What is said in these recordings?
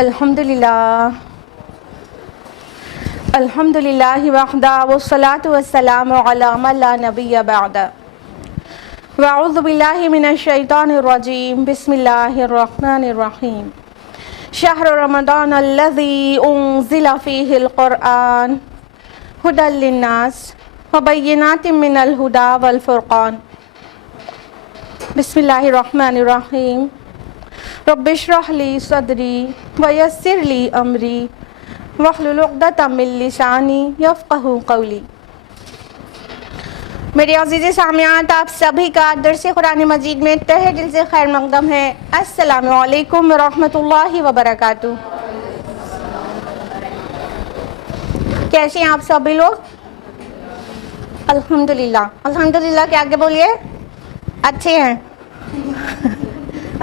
الحمدللہ وحدہ والصلاة والسلام علی من لا نبی بعد واعوذ باللہ من الشیطان الرجیم بسم اللہ الرحمن الرحیم شہر رمضان الذی انزل فیہ القرآن ھدی للناس وبینات من الھدی والفرقان بسم اللہ الرحمن الرحیم رب اشرح لی صدری ویسر لی امری واحلل عقدۃ من لسانی یفقہوا قولی۔ میرے عزیز سامعات، آپ سبھی کا درس قرآن مجید میں تہہ دل سے خیر مقدم ہے۔ السلام علیکم ورحمۃ اللہ وبرکاتہ۔ کیسے ہیں آپ سبھی لوگ؟ الحمدللہ کے آگے بولیے، اچھے ہیں؟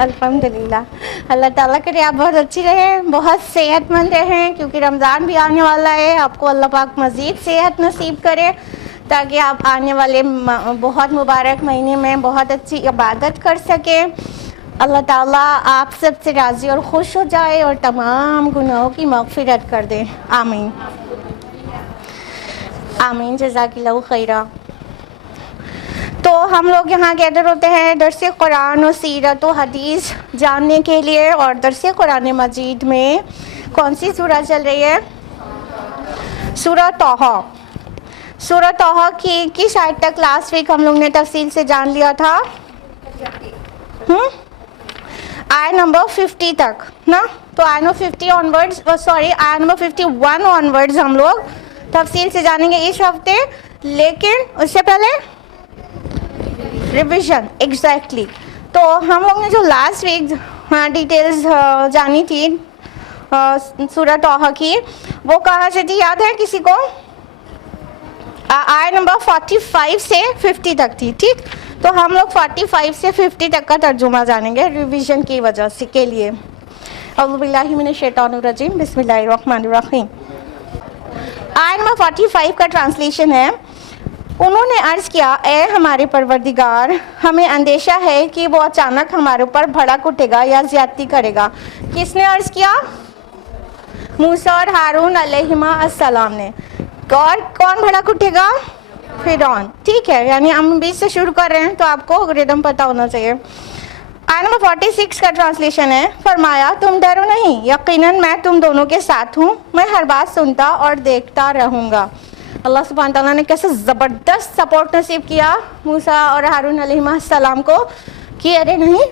الحمدللہ، اللہ تعالیٰ کرے آپ بہت اچھی رہیں، بہت صحت مند رہیں، کیونکہ رمضان بھی آنے والا ہے۔ آپ کو اللہ پاک مزید صحت نصیب کرے تاکہ آپ آنے والے بہت مبارک مہینے میں بہت اچھی عبادت کر سکیں۔ اللہ تعالیٰ آپ سب سے راضی اور خوش ہو جائے اور تمام گناہوں کی مغفرت کر دے، آمین آمین، جزاک اللہ خیرہ۔ تو ہم لوگ یہاں گیدر ہوتے ہیں درس قرآن و سیرت و حدیث جاننے کے لیے، اور درس قرآن مجید میں کون سی سورہ چل رہی ہے؟ سورہ طٰہٰ۔ سورہ طٰہٰ کی کس آیت تک لاسٹ ویک ہم لوگ نے تفصیل سے جان لیا تھا؟ آیت نمبر 50 تک نا؟ تو آیت نمبر 50 آنورڈز، آیت نمبر 51 آنورڈز ہم لوگ تفصیل سے جانیں گے اس ہفتے، لیکن اس سے پہلے ریویژن ایگزیکٹلی۔ تو ہم لوگ نے جو لاسٹ ویک ڈیٹیلز جانی تھی سورہ طٰہٰ کی، وہ کہاں سے تھی یاد ہے کسی کو؟ آیت نمبر 45 سے 50 تک تھی، ٹھیک؟ تو ہم لوگ 45 سے 50 تک کا ترجمہ جانیں گے ریویژن کی وجہ سے کے لیے۔ اعوذ باللہ من الشیطان الرجیم، بسم اللہ الرحمن الرحیم۔ آیت نمبر 45 کا ٹرانسلیشن ہے، انہوں نے عرض کیا، اے ہمارے پروردگار، ہمیں اندیشہ ہے کہ وہ اچانک ہمارے اوپر بھڑک اٹھے گا یا زیادتی کرے گا۔ کس نے عرض کیا؟ موسیٰ اور ہارون علیہما السلام نے۔ اور کون بھڑک اٹھے گا؟ فرعون، ٹھیک ہے؟ یعنی ہم بیچ سے شروع کر رہے ہیں تو آپ کو ردم پتہ ہونا چاہیے۔ آیت نمبر 46 کا ٹرانسلیشن ہے، فرمایا تم ڈرو نہیں، یقیناً میں تم دونوں کے ساتھ ہوں، میں ہر بات سنتا اور دیکھتا رہوں گا۔ اللہ سبحانہ تعالیٰ نے کیسے زبردست سپورٹ نصیب کیا موسیٰ اور ہارون علیہ السلام کو کہ ارے نہیں،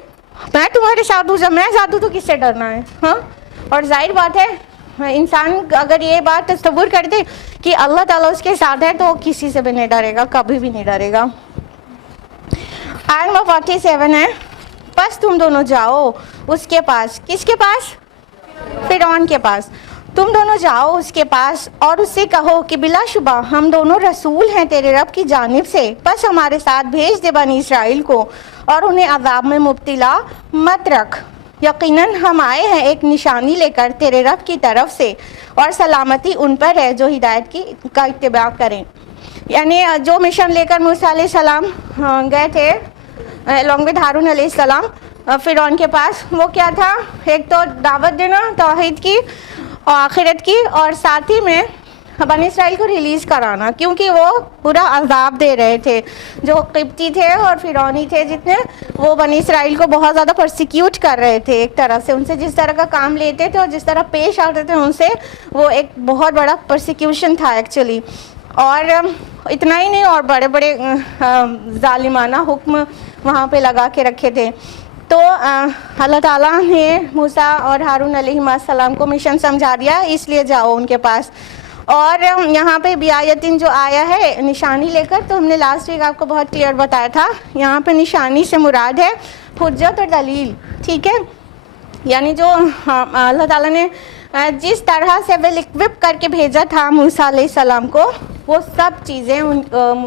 میں تمہارے ساتھ ہوں، جب میں ساتھ ہوں تو کس سے ڈرنا ہے؟ ہاں، اور ظاہر بات ہے انسان اگر یہ بات تصور کر دے کہ اللہ تعالیٰ اس کے ساتھ ہے تو کسی سے بھی نہیں ڈرے گا، کبھی بھی نہیں ڈرے گا۔ آیت نمبر 47 ہے، پس تم دونوں جاؤ اس کے پاس۔ کس کے پاس؟ فرعون کے پاس۔ تم دونوں جاؤ اس کے پاس اور اس سے کہو کہ بلا شبہ ہم دونوں رسول ہیں تیرے رب کی جانب سے، بس ہمارے ساتھ بھیج دے بنی اسرائیل کو اور انہیں عذاب میں مبتلا مت رکھ۔ یقیناً ہم آئے ہیں ایک نشانی لے کر تیرے رب کی طرف سے، اور سلامتی ان پر ہے جو ہدایت کا اتباع کریں۔ یعنی جو مشن لے کر موسیٰ علیہ السلام گئے تھے along with ہارون علیہ السلام فرعون کے پاس، وہ کیا تھا؟ ایک تو دعوت دینا توحید کی، آخرت کی، اور ساتھ ہی میں بنی اسرائیل کو ریلیز کرانا، کیونکہ وہ پورا عذاب دے رہے تھے۔ جو قبطی تھے اور فرعونی تھے جتنے، وہ بنی اسرائیل کو بہت زیادہ پرسیکیوٹ کر رہے تھے ایک طرح سے، ان سے جس طرح کا کام لیتے تھے اور جس طرح پیش آتے تھے ان سے، وہ ایک بہت بڑا پرسیکیوشن تھا ایکچولی۔ اور اتنا ہی نہیں، اور بڑے بڑے ظالمانہ حکم وہاں پہ لگا کے رکھے تھے۔ تو اللہ تعالیٰ نے موسیٰ اور ہارون علیہ السلام کو مشن سمجھا دیا، اس لیے جاؤ ان کے پاس۔ اور یہاں پہ بیایتن جو آیا ہے نشانی لے کر، تو ہم نے لاسٹ ویک آپ کو بہت کلیئر بتایا تھا، یہاں پہ نشانی سے مراد ہے حجت اور دلیل، ٹھیک ہے؟ یعنی جو اللہ تعالیٰ نے جس طرح سے ویل اکوپ کر کے بھیجا تھا موسیٰ علیہ السلام کو، وہ سب چیزیں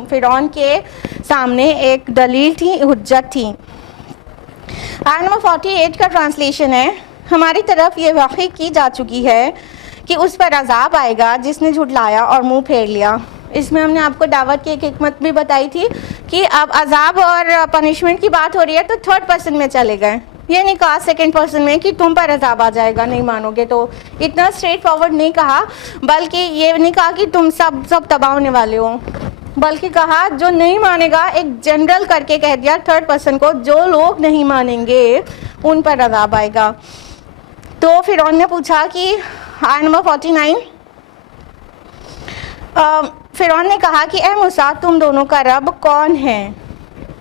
فرعون کے سامنے ایک دلیل تھی، حجت تھی۔ آیت نمبر 48 کا ٹرانسلیشن ہے، ہماری طرف یہ واقع کی جا چکی ہے کہ اس پر عذاب آئے گا جس نے جھٹلایا اور منہ پھیر لیا۔ اس میں ہم نے آپ کو دعوت کی ایک حکمت بھی بتائی تھی کہ اب عذاب اور پنشمنٹ کی بات ہو رہی ہے تو تھرڈ پرسن میں چلے گئے، یہ نہیں کہا سیکنڈ پرسن میں کہ تم پر عذاب آ جائے گا نہیں مانو گے تو، اتنا اسٹریٹ فارورڈ نہیں کہا، بلکہ یہ نہیں کہا کہ تم سب تباہ ہونے والے ہو، بلکہ کہا جو نہیں مانے گا، ایک جنرل کر کے کہہ دیا تھرڈ پرسن کو، جو لوگ نہیں مانیں گے ان پر عذاب آئے گا۔ تو فرعون نے پوچھا کہ آیت نمبر 49، فرعون نے کہا کہ اے موسیٰ تم دونوں کا رب کون ہے؟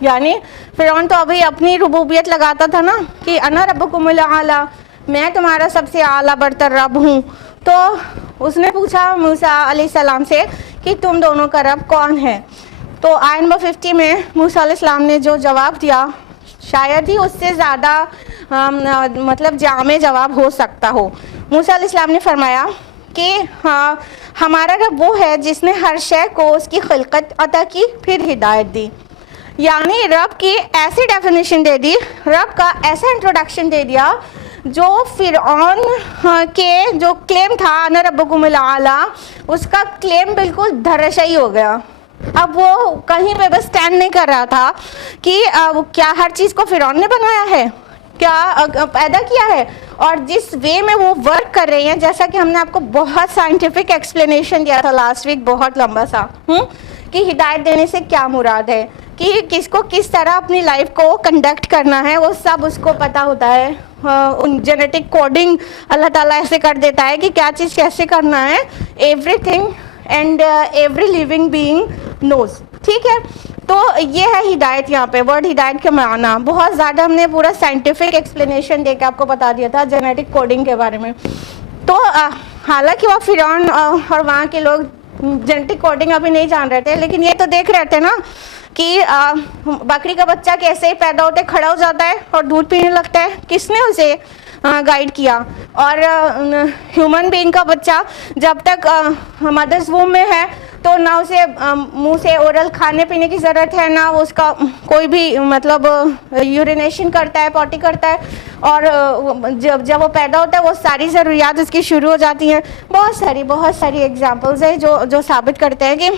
یعنی فرعون تو ابھی اپنی ربوبیت لگاتا تھا نا کہ انا ربکم الاعلی، میں تمہارا سب سے اعلیٰ برتر رب ہوں، تو اس نے پوچھا موسیٰ علیہ السلام سے کہ تم دونوں کا رب کون ہے؟ تو آیت نمبر 50 میں موسیٰ علیہ السلام نے جو جواب دیا شاید ہی اس سے زیادہ مطلب جامع جواب ہو سکتا ہو۔ موسیٰ علیہ السلام نے فرمایا کہ ہمارا رب وہ ہے جس نے ہر شے کو اس کی خلقت عطا کی پھر ہدایت دی، یعنی رب کی ایسی ڈیفینیشن دے دی، رب کا ایسا انٹروڈکشن دے دیا جو فرعون کے جو کلیم تھا انا ربکم الاعلی، اس کا کلیم بالکل دھراشائی ہو گیا۔ اب وہ کہیں پہ بس سٹینڈ نہیں کر رہا تھا کہ کیا ہر چیز کو فرعون نے بنایا ہے، کیا پیدا کیا ہے، اور جس وے میں وہ ورک کر رہے ہیں، جیسا کہ ہم نے آپ کو بہت سائنٹیفک ایکسپلینیشن دیا تھا لاسٹ ویک، بہت لمبا سا، کہ ہدایت دینے سے کیا مراد ہے، کہ کس کو کس طرح اپنی لائف کو کنڈکٹ کرنا ہے، وہ سب اس کو پتہ ہوتا ہے۔ جینیٹک کوڈنگ اللہ تعالیٰ ایسے کر دیتا ہے کہ کیا چیز کیسے کرنا ہے، everything and every living being knows, ٹھیک ہے۔ تو یہ ہے ہدایت، یہاں پہ ورڈ ہدایت کے معنی بہت زیادہ ہم نے پورا سائنٹیفک ایکسپلینیشن دے کے آپ کو بتا دیا تھا جینیٹک کوڈنگ کے بارے میں۔ تو حالانکہ وہ فرعون اور وہاں کے لوگ جینیٹک کوڈنگ ابھی نہیں جان رہے تھے، لیکن یہ تو دیکھ رہے تھے نا کہ بکری کا بچہ کیسے ہی پیدا ہوتے کھڑا ہو جاتا ہے اور دودھ پینے لگتا ہے، کس نے اسے گائیڈ کیا، اور ہیومن بینگ کا بچہ جب تک مدرس ووم میں ہے تو نہ اسے منہ سے اورل کھانے پینے کی ضرورت ہے، نہ اس کا کوئی بھی مطلب یورینیشن کرتا ہے، پوٹی کرتا ہے، اور جب وہ پیدا ہوتا ہے وہ ساری ضروریات اس کی شروع ہو جاتی ہیں۔ بہت ساری ایگزامپلز ہیں جو ثابت کرتے ہیں کہ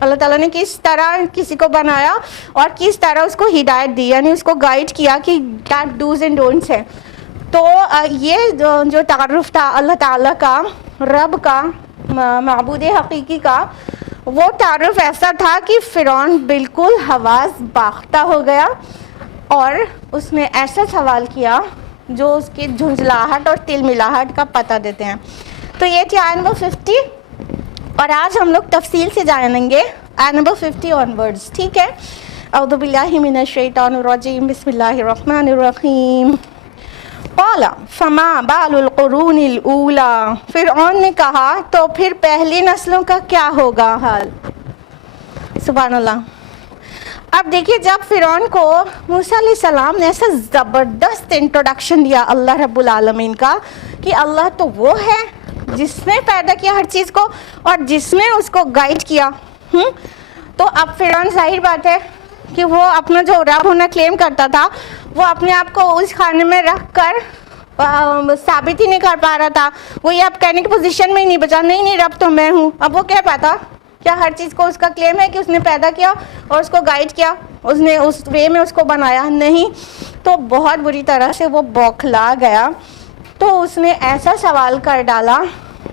اللہ تعالیٰ نے کس طرح کسی کو بنایا اور کس طرح اس کو ہدایت دی، یعنی اس کو گائیڈ کیا کہ کیا ڈوز اینڈ ڈونٹس ہیں۔ تو یہ جو تعارف تھا اللہ تعالیٰ کا، رب کا، معبود حقیقی کا، وہ تعارف ایسا تھا کہ فرعون بالکل حواس باختہ ہو گیا، اور اس نے ایسا سوال کیا جو اس کی جھنجھلاہٹ اور تل ملاہٹ کا پتہ دیتے ہیں۔ تو یہ تھی آیت نمبر 50، اور آج ہم لوگ تفصیل سے جانیں گے آیت نمبر 50 آن ورڈز، ٹھیک ہے۔ اعوذ باللہ من الشیطان الرجیم، بسم اللہ الرحمن الرحیم۔ قال فما بال القرون الاولی، فرعون نے کہا تو پھر پہلی نسلوں کا کیا ہوگا حال۔ سبحان اللہ۔ اب دیکھیے جب فرعون کو موسیٰ علیہ السلام نے ایسا زبردست انٹروڈکشن دیا اللہ رب العالمین کا کہ اللہ تو وہ ہے جس نے پیدا کیا ہر چیز کو اور جس نے اس کو گائیڈ کیا، تو اب فرعون ظاہر بات ہے کہ وہ اپنا جو رب ہونا کلیم کرتا تھا وہ اپنے آپ کو اس خانے میں رکھ کر ثابت ہی نہیں کر پا رہا تھا، وہ یہ اب کہنے کی پوزیشن میں ہی نہیں بچا، نہیں رب تو میں ہوں۔ اب وہ کہہ پاتا کیا ہر چیز کو اس کا کلیم ہے کہ اس نے پیدا کیا اور اس کو گائیڈ کیا، اس نے اس وے میں اس کو بنایا؟ نہیں۔ تو بہت بری طرح سے وہ بوکھلا گیا، تو اس نے ایسا سوال کر ڈالا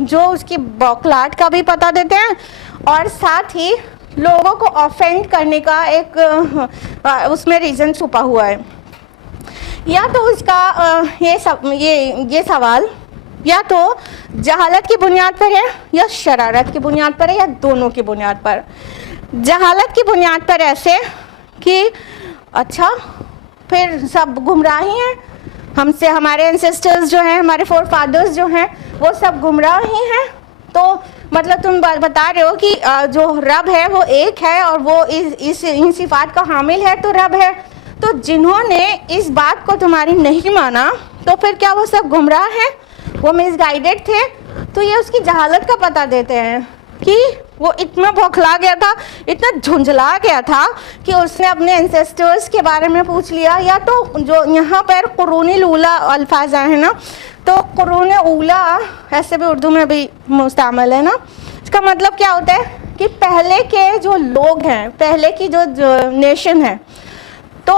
جو اس کی بوکھلاہٹ کا بھی پتہ دیتے ہیں اور ساتھ ہی لوگوں کو آفینڈ کرنے کا ایک اس میں ریزن چھپا ہوا ہے۔ یا تو اس کا یہ سوال یا تو جہالت کی بنیاد پر ہے یا شرارت کی بنیاد پر ہے یا دونوں کی بنیاد پر۔ جہالت کی بنیاد پر ایسے کہ اچھا پھر سب گمراہ ہی ہیں، ہم سے ہمارے اینسسٹرز جو ہیں، ہمارے فور فادرز جو ہیں وہ سب گمراہ ہی ہیں، تو مطلب تم بتا رہے ہو کہ جو رب ہے وہ ایک ہے اور وہ ان صفات کا حامل ہے تو رب ہے، تو جنہوں نے اس بات کو تمہاری نہیں مانا تو پھر کیا وہ سب گمراہ ہیں، وہ مس گائیڈڈ تھے؟ تو یہ اس کی جہالت کا پتہ دیتے ہیں کہ وہ اتنا بوکھلا گیا تھا، اتنا جھنجھلا گیا تھا کہ اس نے اپنے اینسسٹرز کے بارے میں پوچھ لیا۔ یا تو جو یہاں پر قرون الاولی الفاظ آئے ہیں نا، تو قرون اولا ایسے بھی اردو میں بھی مستعمل ہے نا، اس کا مطلب کیا ہوتا ہے کہ پہلے کے جو لوگ ہیں، پہلے کی جو نیشن ہے، تو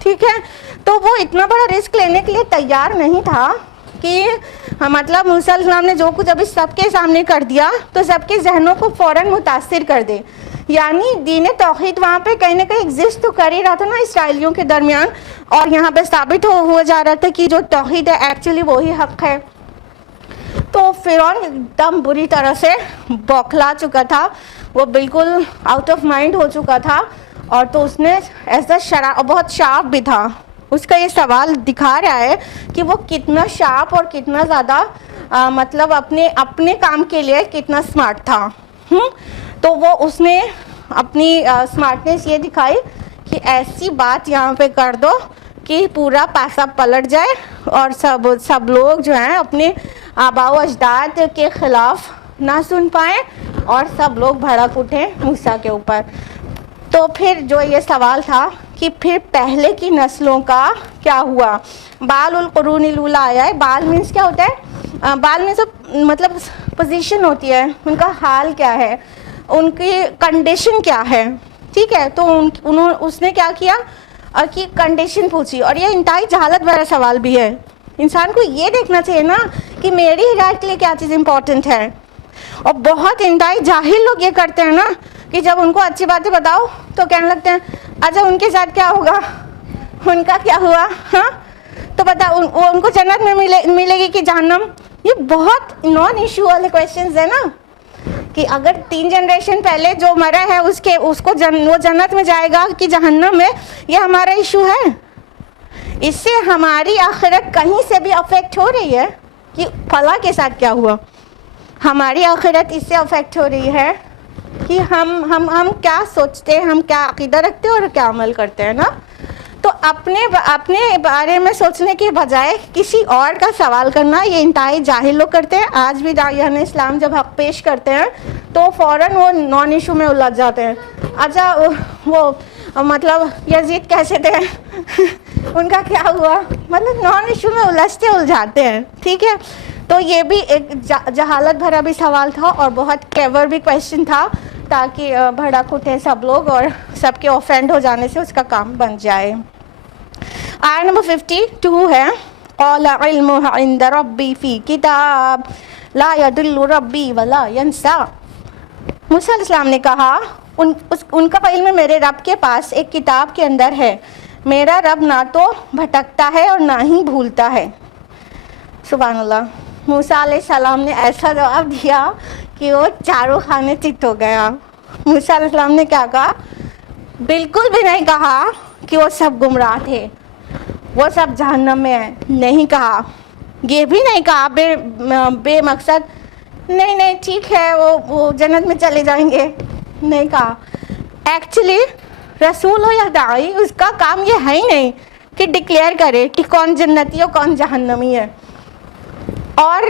ٹھیک ہے. تو وہ اتنا بڑا رسک لینے کے لیے تیار نہیں تھا کہ مطلب موسیٰ علیہ السلام نے جو کچھ ابھی سب کے سامنے کر دیا تو سب کے ذہنوں کو فوراً متاثر کر دے. یعنی دین توحید وہاں پہ کہیں نہ کہیں ایگزسٹ تو کر ہی رہا تھا نا اسرائیلیوں کے درمیان, اور یہاں پہ ثابت ہوا جا رہا تھا کہ جو توحید ہے ایکچولی وہی حق ہے. تو فرعون ایک دم بری طرح سے بوکھلا چکا تھا, وہ بالکل آؤٹ آف مائنڈ ہو چکا تھا. اور تو اس نے ایسا بہت شارپ بھی تھا. اس کا یہ سوال دکھا رہا ہے کہ وہ کتنا شارپ اور کتنا زیادہ مطلب اپنے کام کے لیے کتنا اسمارٹ تھا. تو وہ اس نے اپنی اسمارٹنیس یہ دکھائی کہ ایسی بات یہاں پہ کر دو کہ پورا پیسہ پلٹ جائے اور سب لوگ جو ہیں اپنے آباء و اجداد کے خلاف نہ سن پائیں اور سب لوگ بھڑک اٹھیں موسیٰ کے اوپر. تو پھر جو یہ سوال تھا کہ پھر پہلے کی نسلوں کا کیا ہوا. بال القرون الاولی آیا ہے. بال مینس کیا ہوتا ہے؟ بال مینس مطلب پوزیشن ہوتی ہے, ان کا حال کیا ہے, ان کی کنڈیشن کیا ہے. ٹھیک ہے, تو اس نے کیا کیا کہ کنڈیشن پوچھی. اور یہ انتہائی جہالت بھرا سوال بھی ہے. انسان کو یہ دیکھنا چاہیے نا کہ میری ہدایت کے لیے کیا چیز امپورٹنٹ ہے. اور بہت انتہائی جاہل لوگ یہ کرتے ہیں نا کہ جب ان کو اچھی باتیں بتاؤ تو کہنے لگتے ہیں اچھا ان کے ساتھ کیا ہوگا, ان کا کیا ہوا, ہاں تو بتا ان کو جنت میں ملے گی کہ جہنم. یہ بہت نان ایشو والے کویشچنز ہیں نا کہ اگر 3 جنریشن پہلے جو مرا ہے اس کو وہ جنت میں جائے گا کہ جہنم میں, یہ ہمارا ایشو ہے. اس سے ہماری آخرت کہیں سے بھی افیکٹ ہو رہی ہے کہ فلاں کے ساتھ کیا ہوا. ہماری آخرت اس سے افیکٹ ہو رہی ہے کہ ہم کیا سوچتے ہیں, ہم کیا عقیدہ رکھتے ہیں اور کیا عمل کرتے ہیں نا. تو اپنے بارے میں سوچنے کے بجائے کسی اور کا سوال کرنا یہ انتہائی جاہل لوگ کرتے ہیں. آج بھی داعیان اسلام جب حق پیش کرتے ہیں تو فوراً وہ نان ایشو میں الجھ جاتے ہیں. اچھا وہ مطلب یزید کیسے تھے ان کا کیا ہوا, مطلب نان ایشو میں الجھاتے ہیں. ٹھیک ہے, تو یہ بھی ایک جہالت بھرا بھی سوال تھا اور بہت کلیور بھی کویشچن تھا تاکہ بھڑک اٹھے سب لوگ اور سب کے آفینڈ ہو جانے سے اس کا کام بن جائے. آیت نمبر 52 ہے قال علمها عند ربی فی کتاب لا یضل ربی ولا ینسا. موسیٰ علیہ السلام نے کہا ان کا علم میرے رب کے پاس ایک کتاب کے اندر ہے, میرا رب نہ تو بھٹکتا ہے اور نہ ہی بھولتا ہے. سبحان اللہ. موسیٰ علیہ السلام نے ایسا جواب دیا کہ وہ چاروں خانے چت ہو گیا. موسیٰ علیہ السلام نے کیا کہا؟ بالکل بھی نہیں کہا کہ وہ سب گمراہ تھے, وہ سب جہنم میں ہیں. نہیں کہا. یہ بھی نہیں کہا بے مقصد نہیں ٹھیک ہے وہ جنت میں چلے جائیں گے. نہیں کہا. ایکچولی رسول ہو یا داعی اس کا کام یہ ہے ہی نہیں کہ ڈکلیئر کرے کہ کون جنتی اور کون جہنمی ہے. اور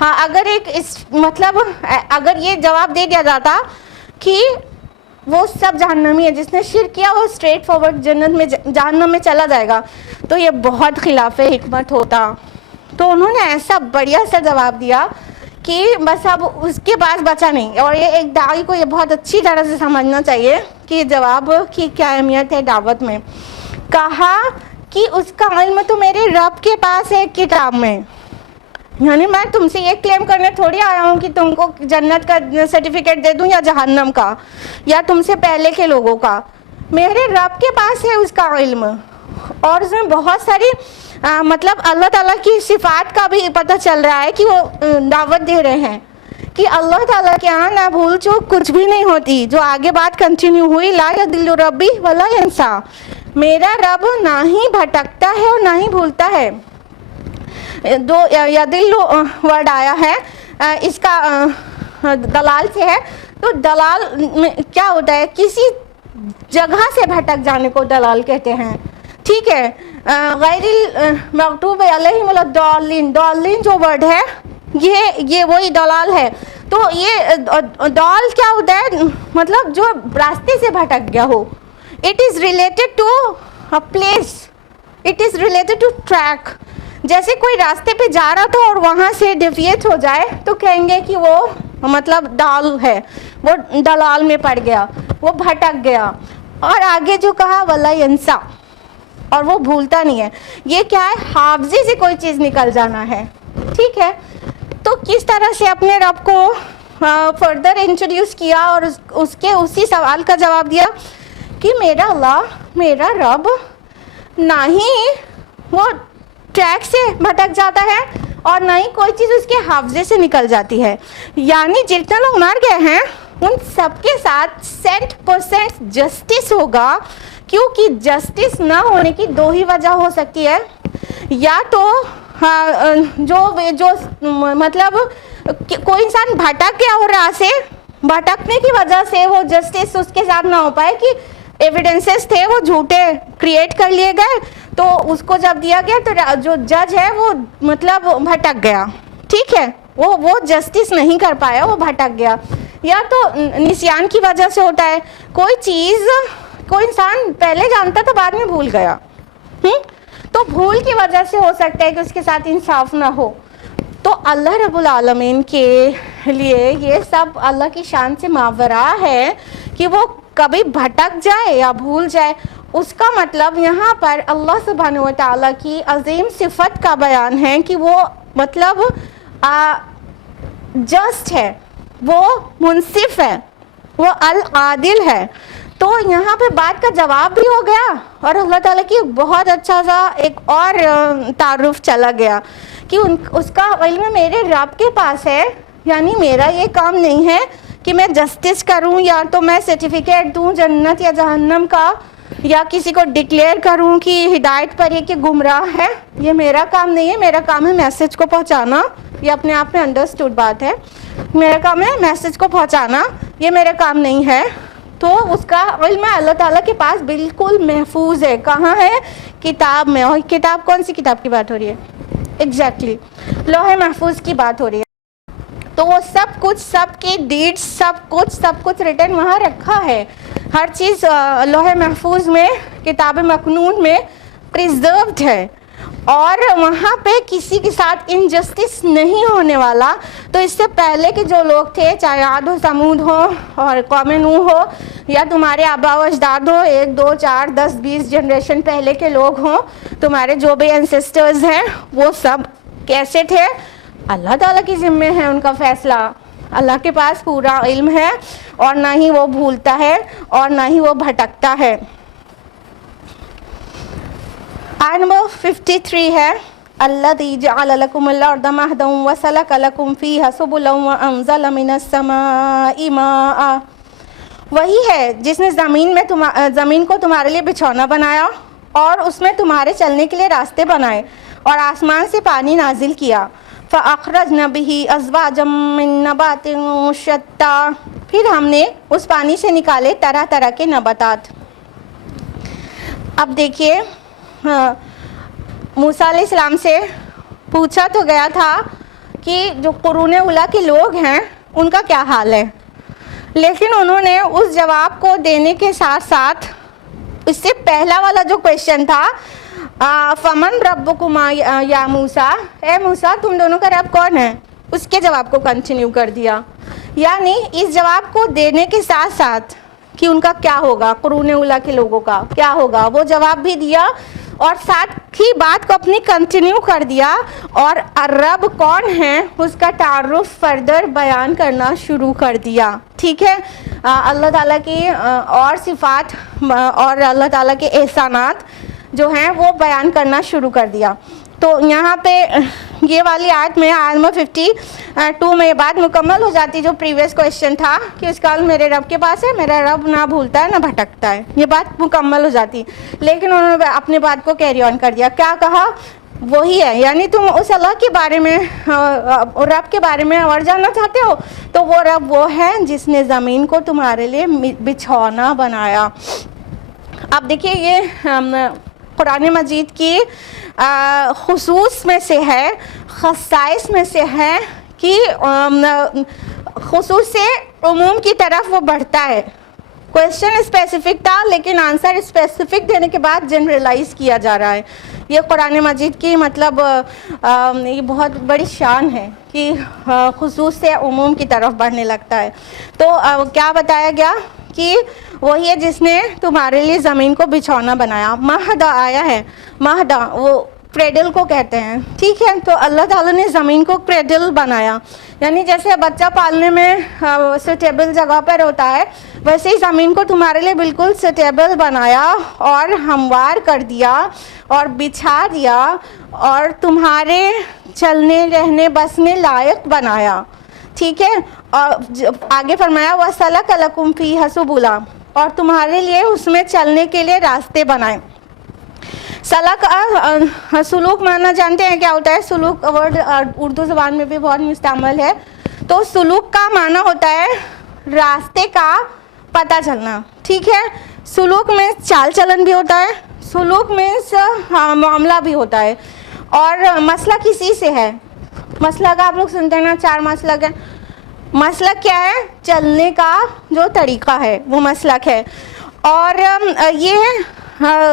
ہاں اگر یہ جواب دے دیا جاتا کہ وہ سب جہنمی ہے, جس نے شرک کیا وہ اسٹریٹ فارورڈ جہنم میں چلا جائے گا, تو یہ بہت خلاف حکمت ہوتا. تو انہوں نے ایسا بڑھیا سا جواب دیا کہ بس اب اس کے پاس بچا نہیں. اور یہ ایک داعی کو یہ بہت اچھی طرح سے سمجھنا چاہیے کہ جواب کی کیا اہمیت ہے دعوت میں. کہا کہ اس کا علم تو میرے رب کے پاس ہے کتاب میں. یعنی میں تم سے یہ کلیم کرنے تھوڑی آیا ہوں کہ تم کو جنت کا سرٹیفکیٹ دے دوں یا جہنم کا یا تم سے پہلے کے لوگوں کا. میرے رب کے پاس ہے اس کا علم. اور اس میں بہت ساری مطلب اللہ تعالیٰ کی صفات کا بھی پتہ چل رہا ہے کہ وہ دعوت دے رہے ہیں کہ اللہ تعالیٰ کے یہاں نہ بھول چوک کچھ بھی نہیں ہوتی. جو آگے بات کنٹینیو ہوئی لا یضل ربی ولا ینسا, میرا رب نہ ہی بھٹکتا ہے اور نہ ہی بھولتا ہے. دو یضل ورڈ آیا ہے, اس کا دلال سے ہے. تو دلال میں کیا ہوتا ہے؟ کسی جگہ سے بھٹک جانے کو دلال کہتے ہیں. ٹھیک ہے, غیر المغضوب علیہم ولا الضالین, ضالین جو ورڈ ہے یہ وہی دلال ہے. تو یہ دال کیا ہوتا ہے؟ مطلب جو راستے سے بھٹک گیا ہو. It is related to a place, it is related to track. جیسے کوئی راستے پہ جا رہا تھا اور وہاں سے ڈیویٹ ہو جائے تو کہیں گے کہ وہ مطلب دال ہے, وہ دلال میں پڑ گیا, وہ بھٹک گیا. اور آگے جو کہا ولا ینسا, اور وہ بھولتا نہیں ہے. یہ کیا ہے؟ حافظے سے کوئی چیز نکل جانا ہے. ٹھیک ہے. تو کس طرح سے اپنے رب کو فردر انٹروڈیوس کیا اور اس کے اسی سوال کا جواب دیا کہ میرا اللہ، میرا رب نہ ہی وہ ٹریک سے بھٹک جاتا ہے اور نہ ہی کوئی چیز اس کے حافظے سے نکل جاتی ہے. یعنی جتنے لوگ مر گئے ہیں ان سب کے ساتھ 100% جسٹس ہوگا. کیونکہ جسٹس نہ ہونے کی دو ہی وجہ ہو سکتی ہے. یا تو جو مطلب کوئی انسان بھٹک گیا ہو راہ سے، بھٹکنے کی وجہ سے وہ جسٹس اس کے ساتھ نہ ہو پائے کہ ایویڈنسز تھے وہ جھوٹے کریٹ کر لیے گئے، تو اس کو جب دیا گیا تو جو جج ہے وہ مطلب بھٹک گیا. ٹھیک ہے، وہ جسٹس نہیں کر پایا، وہ بھٹک گیا. یا تو نسیان کی وجہ سے ہوتا ہے، کوئی چیز کوئی انسان پہلے جانتا تھا بعد میں بھول گیا، تو بھول کی وجہ سے ہو سکتا ہے کہ اس کے ساتھ انصاف نہ ہو. تو اللہ رب العالمین کے لیے یہ سب اللہ کی شان سے ماورا ہے کہ وہ کبھی بھٹک جائے یا بھول جائے. اس کا مطلب یہاں پر اللہ سبحانہ و تعالیٰ کی عظیم صفت کا بیان ہے کہ وہ مطلب جسٹ ہے، وہ منصف ہے، وہ العادل ہے. تو یہاں پہ بات کا جواب بھی ہو گیا اور اللہ تعالیٰ کی بہت اچھا سا ایک اور تعارف چلا گیا کہ اس کا علم میرے رب کے پاس ہے. یعنی میرا یہ کام نہیں ہے کہ میں جسٹس کروں یا تو میں سرٹیفکیٹ دوں جنت یا جہنم کا، یا کسی کو ڈکلیئر کروں کہ ہدایت پر یہ کہ گمراہ ہے. یہ میرا کام نہیں ہے. میرا کام ہے میسج کو پہنچانا. یہ اپنے آپ میں انڈرسٹوڈ بات ہے. میرا کام ہے میسج کو پہنچانا، یہ میرا کام نہیں ہے. تو اس کا علم اللہ تعالیٰ کے پاس بالکل محفوظ ہے. کہاں ہے؟ کتاب میں. اور کتاب کون سی کتاب کی بات ہو رہی ہے؟ ایگزیکٹلی لوح محفوظ کی بات ہو رہی ہے. تو وہ سب کچھ، سب کی ڈیڈ، سب کچھ ریٹن وہاں رکھا ہے. ہر چیز لوح محفوظ میں، کتاب مکنون میں پریزروڈ ہے، اور وہاں پہ کسی کے ساتھ انجسٹس نہیں ہونے والا. تو اس سے پہلے کے جو لوگ تھے، چاہے عاد و سمود ہو اور قوم نوح ہو یا تمہارے آبا و اجداد ہو، 1 2 4 10 20 جنریشن پہلے کے لوگ ہوں، تمہارے جو بھی اینسسٹرز ہیں، وہ سب کیسے تھے؟ اللہ تعالیٰ کی ذمہ ہے ان کا فیصلہ. اللہ کے پاس پورا علم ہے اور نہ ہی وہ بھولتا ہے اور نہ ہی وہ بھٹکتا ہے. آیت نمبر 53 ہے الذی جعل لکم الارض مہدا وسلک لکم فیہا سبلا وانزل من السماء ماء. وہی ہے جس نے زمین کو تمہارے لیے بچھونا بنایا اور اس میں تمہارے چلنے کے لیے راستے بنائے اور آسمان سے پانی نازل کیا. فَأَخْرَجْنَا بِهِ أَزْوَاجًا مِّن نَّبَاتٍ شَتَّىٰ. پھر ہم نے اس پانی سے نکالے طرح طرح کے نباتات. اب دیکھیے، موسیٰ علیہ السلام سے پوچھا تو گیا تھا کہ جو قرون اولیٰ کے لوگ ہیں ان کا کیا حال ہے، لیکن انہوں نے اس جواب کو دینے کے ساتھ ساتھ اس سے پہلا والا جو کویشچن تھا فمن ربکما یا موسیٰ، اے موسیٰ تم دونوں کا رب کون ہے، اس کے جواب کو کنٹینیو کر دیا. یعنی اس جواب کو دینے کے ساتھ ساتھ کہ ان کا کیا ہوگا، قرون اولیٰ کے لوگوں کا کیا ہوگا، وہ جواب بھی دیا اور ساتھ ہی بات کو اپنی کنٹینیو کر دیا اور رب کون ہے اس کا تعارف فردر بیان کرنا شروع کر دیا. ٹھیک ہے، اللہ تعالیٰ کی اور صفات اور اللہ تعالیٰ کے احسانات جو ہیں وہ بیان کرنا شروع کر دیا. تو یہاں پہ یہ والی آیت میں آیت نمبر 52 میں یہ بات مکمل ہو جاتی جو پریویس کویشچن تھا کہ اس کا علم میرے رب کے پاس ہے، میرا رب نہ بھولتا ہے نہ بھٹکتا ہے. یہ بات مکمل ہو جاتی، لیکن انہوں نے اپنی بات کو کیری آن کر دیا. کیا کہا؟ وہی ہے. یعنی تم اس اللہ کے بارے میں، رب کے بارے میں اور جاننا چاہتے ہو تو وہ رب وہ ہے جس نے زمین کو تمہارے لیے بچھونا بنایا. اب دیکھیے یہ قرآن مجید کی خصوص میں سے ہے، خصائص میں سے ہے کہ خصوص سے عموم کی طرف وہ بڑھتا ہے. کویشچن اسپیسیفک تھا لیکن آنسر اسپیسیفک دینے کے بعد جنرلائز کیا جا رہا ہے. یہ قرآن مجید کی مطلب یہ بہت بڑی شان ہے کہ خصوص سے عموم کی طرف بڑھنے لگتا ہے. تو کیا بتایا گیا کہ وہی ہے جس نے تمہارے لیے زمین کو بچھونا بنایا. مہدا آیا ہے, مہدا وہ کریڈل کو کہتے ہیں, ٹھیک ہے. تو اللہ تعالیٰ نے زمین کو کریڈل بنایا, یعنی جیسے بچہ پالنے میں سوٹیبل جگہ پر ہوتا ہے, ویسے ہی زمین کو تمہارے لیے بالکل سوٹیبل بنایا اور ہموار کر دیا اور بچھا دیا اور تمہارے چلنے رہنے بسنے لائق بنایا, ٹھیک ہے. اور آگے فرمایا وَسَلَكَ لَكُمْ فِيهَا سُبُلًا, اور تمہارے لیے اس میں چلنے کے لیے راستے بنائے. سلک سلوک معنی جانتے ہیں کیا ہوتا ہے؟ سلوک ورڈ اردو زبان میں بھی بہت مستعمل ہے. تو سلوک کا معنی ہوتا ہے راستے کا پتہ چلنا, ٹھیک ہے. سلوک میں چال چلن بھی ہوتا ہے, سلوک میں معاملہ بھی ہوتا ہے. اور مسلک اسی سے ہے. مسلک آپ لوگ سنتے ہیں نا, 4 مسلک ہے. مسلک کیا ہے؟ چلنے کا جو طریقہ ہے وہ مسلک ہے. اور یہ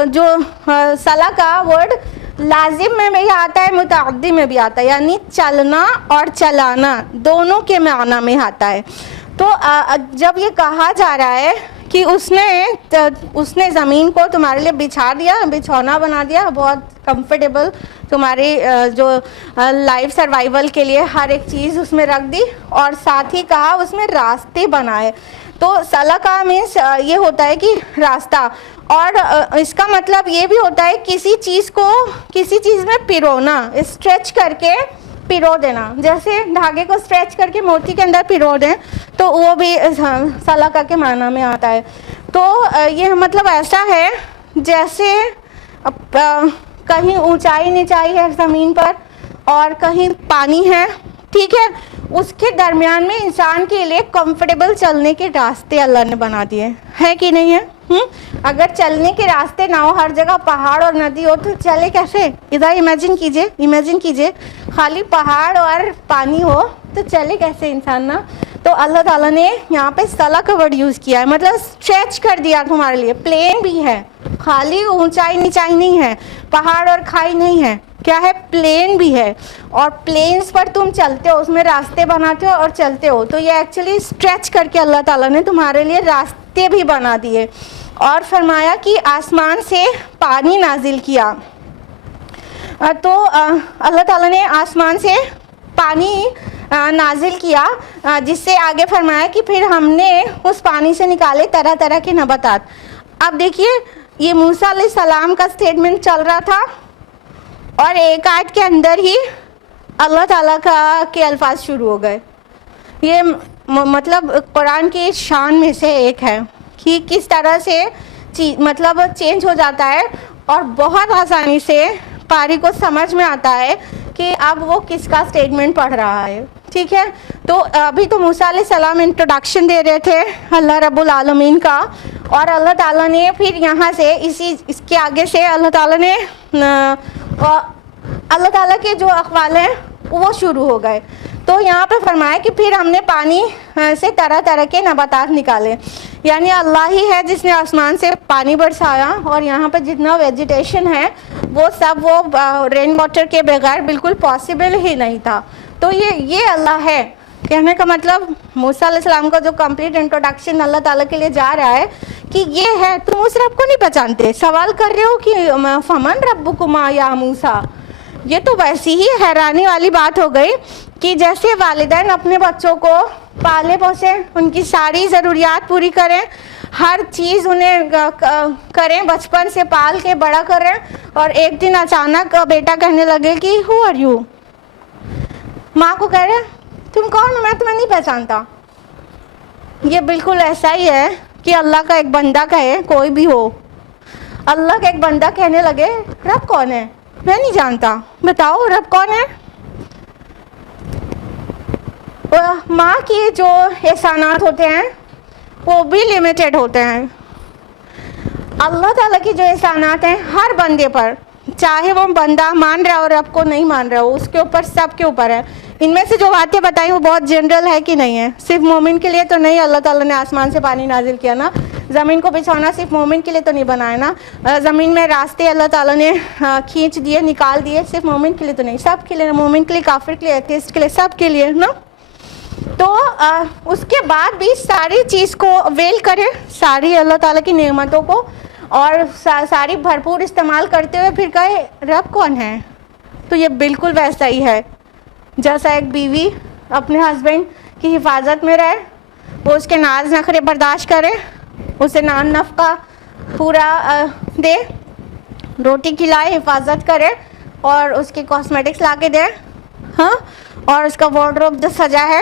جو صلاح کا ورڈ لازم میں بھی آتا ہے, متعدی میں بھی آتا ہے, یعنی چلنا اور چلانا دونوں کے معنی میں آتا ہے. تو جب یہ کہا جا رہا ہے کہ اس نے زمین کو تمہارے لیے بچھا دیا, بچھونا بنا دیا, بہت کمفرٹیبل تمہاری جو لائف سروائیول کے لیے ہر ایک چیز اس میں رکھ دی, اور ساتھ ہی کہا اس میں راستے بنائے. تو صلاح کا مینس یہ ہوتا ہے کہ راستہ, اور اس کا مطلب یہ بھی ہوتا ہے کسی چیز میں پیرونا, اسٹریچ کر کے پیرو دینا. جیسے دھاگے کو اسٹریچ کر کے موتی کے اندر پیرو دیں تو وہ بھی صلاح کے معنی میں آتا ہے. تو یہ مطلب ایسا ہے جیسے کہیں اونچائی نیچائی ہے زمین پر اور کہیں پانی ہے, ٹھیک ہے, اس کے درمیان میں انسان کے لیے کمفرٹیبل چلنے کے راستے اللہ نے بنا دیے ہیں کہ نہیں ہے. اگر چلنے کے راستے نہ ہو, ہر جگہ پہاڑ اور ندی ہو, تو چلے کیسے؟ ادھر امیجن کیجئے خالی پہاڑ اور پانی ہو تو چلے کیسے انسان نا. تو اللہ تعالیٰ نے یہاں پہ صلاح کا ورڈ یوز کیا ہے, مطلب اسٹریچ کر دیا تمہارے لیے. پلین بھی ہے, خالی اونچائی نیچائی نہیں ہے, پہاڑ اور کھائی نہیں ہے, کیا ہے؟ پلین بھی ہے. اور پلینس پر تم چلتے ہو, اس میں راستے بناتے ہو اور چلتے ہو. تو یہ ایکچولی اسٹریچ کر کے اللہ تعالیٰ نے تمہارے لیے راستے بھی بنا دیے. اور فرمایا کہ آسمان سے پانی نازل کیا. تو اللہ تعالیٰ نے آسمان سے پانی نازل کیا, جس سے آگے فرمایا کہ پھر ہم نے اس پانی سے نکالے طرح طرح کے نباتات. اب دیکھیے یہ موسیٰ علیہ السلام کا سٹیٹمنٹ چل رہا تھا, اور ایک آیت کے اندر ہی اللہ تعالیٰ کے الفاظ شروع ہو گئے. یہ مطلب قرآن کی شان میں سے ایک ہے کہ کس طرح سے مطلب چینج ہو جاتا ہے, اور بہت آسانی سے قاری کو سمجھ میں آتا ہے کہ اب وہ کس کا سٹیٹمنٹ پڑھ رہا ہے, ٹھیک ہے. تو ابھی تو موسیٰ علیہ السلام انٹروڈکشن دے رہے تھے اللہ رب العالمین کا, اور اللہ تعالیٰ نے پھر یہاں سے اس کے آگے سے اللہ تعالیٰ کے جو اقوال ہیں وہ شروع ہو گئے. تو یہاں پہ فرمایا کہ پھر ہم نے پانی سے طرح طرح کے نباتات نکالے, یعنی اللہ ہی ہے جس نے آسمان سے پانی برسایا, اور یہاں پہ جتنا ویجیٹیشن ہے وہ سب وہ رین واٹر کے بغیر بالکل پاسبل ہی نہیں تھا. تو یہ اللہ ہے. کہنے کا مطلب موسیٰ علیہ السلام کا جو کمپلیٹ انٹروڈکشن اللہ تعالیٰ کے لیے جا رہا ہے کہ یہ ہے, تم اس رب کو نہیں پہچانتے, سوال کر رہے ہو کہ فمن ربکما یا موسیٰ. یہ تو ویسی ہی حیرانی والی بات ہو گئی کہ جیسے والدین اپنے بچوں کو پالے پوسے, ان کی ساری ضروریات پوری کریں, ہر چیز انہیں کریں, بچپن سے پال کے بڑا کریں, اور ایک دن اچانک بیٹا کہنے لگے کہ ہو آر یو, ماں کو کہہ رہے تم کون ہو, میں تمہیں نہیں پہچانتا. یہ بالکل ایسا ہی ہے کہ اللہ کا ایک بندہ کہے, کوئی بھی ہو, اللہ کا ایک بندہ کہنے لگے رب کون ہے, میں نہیں جانتا, بتاؤ رب کون ہے. ماں کی جو احسانات ہوتے ہیں وہ بھی لیمیٹڈ ہوتے ہیں. اللہ تعالیٰ کی جو احسانات ہیں ہر بندے پر, چاہے وہ بندہ مان رہا ہو رب کو نہیں مان رہا ہو, اس کے اوپر سب کے اوپر ہے. ان میں سے جو باتیں بتائیں وہ بہت جنرل ہے کہ نہیں ہے, صرف مومن کے لیے تو نہیں. اللہ تعالیٰ نے آسمان سے پانی نازل کیا نا, زمین کو بچھونا صرف مومن کے لیے تو نہیں بنایا نا, زمین میں راستے اللہ تعالیٰ نے کھینچ دیے, نکال دیے, صرف مومن کے لیے تو نہیں, سب کے لیے, مومن کے لیے, کافر کے لیے, ایتھیسٹ کے لیے, سب کے لیے نا. تو اس کے بعد بھی ساری چیز کو اویل کرے، ساری اللہ تعالیٰ کی نعمتوں کو، اور ساری بھرپور استعمال کرتے ہوئے پھر کہے رب کون ہے. تو یہ بالکل ویسا ہی ہے جیسا ایک بیوی اپنے ہسبینڈ کی حفاظت میں رہے، وہ اس کے ناز نخرے برداشت کرے، اسے نان نفقہ پورا دے، روٹی کھلائے، حفاظت کرے، اور اس کی کاسمیٹکس لا کے دے، ہاں، اور اس کا وارڈروب جو سجا ہے